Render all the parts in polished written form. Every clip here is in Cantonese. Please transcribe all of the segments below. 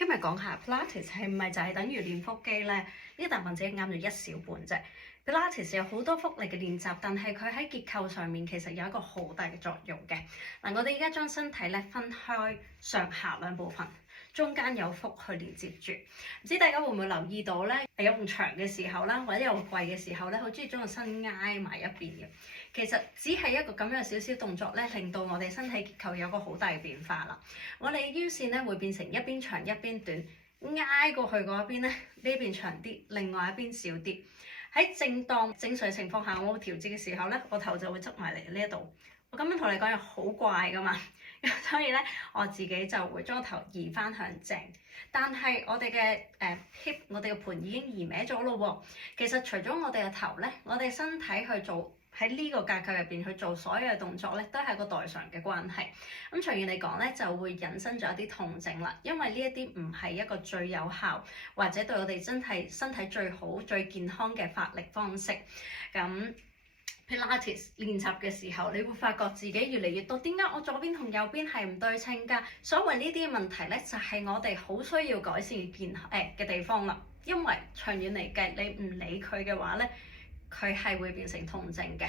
今日講下 Pilates 係唔係就係等於練腹肌咧？呢答案只係啱咗一小半啫。Pilates 有好多腹力嘅練習，但係佢喺結構上面其實有一個好大嘅作用嘅。嗱，我哋而家將身體咧分開上下兩部分，中間有腹去連接住。唔知大家會唔會留意到咧？有埲牆嘅時候啦，或者有個櫃嘅時候咧，好中意將個身挨埋一邊嘅。其實只係一個咁樣少少動作咧，令到我哋身體結構有個好大嘅變化啦。我哋腰線咧會變成一邊長一邊短，挨過去嗰一邊咧，呢邊長啲，另外一邊少啲。喺正當正常情況下，我調節嘅時候咧，我頭就會側埋嚟呢一度。我咁樣同你講又好怪噶嘛，所以咧我自己就會將個頭移翻向正。但係我哋嘅hip，我哋嘅盤已經移歪咗咯喎。其實除咗我哋嘅頭咧，我哋身體去做喺呢個架構入邊去做所有嘅動作咧，都係個代償嘅關係。咁長遠嚟講咧，就會引申咗一啲痛症啦。因為呢一啲唔係一個最有效或者對我哋真係身體最好、最健康嘅發力方式。咁Pilates 練習嘅時候，你會發覺自己越嚟越多。點解我左邊同右邊係唔對稱㗎？所謂呢啲問題咧，就係我哋好需要改善嘅地方啦。因為長遠嚟計，你唔理佢嘅話咧，佢係會變成痛症嘅。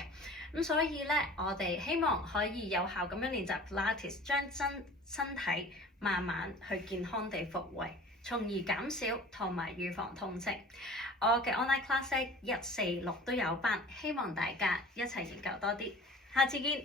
咁所以咧，我哋希望可以有效咁樣練習 Pilates，將身體慢慢去健康地復位，從而減少同埋預防痛症。我嘅 online class 146都有班，希望大家一齊研究多啲。下次見。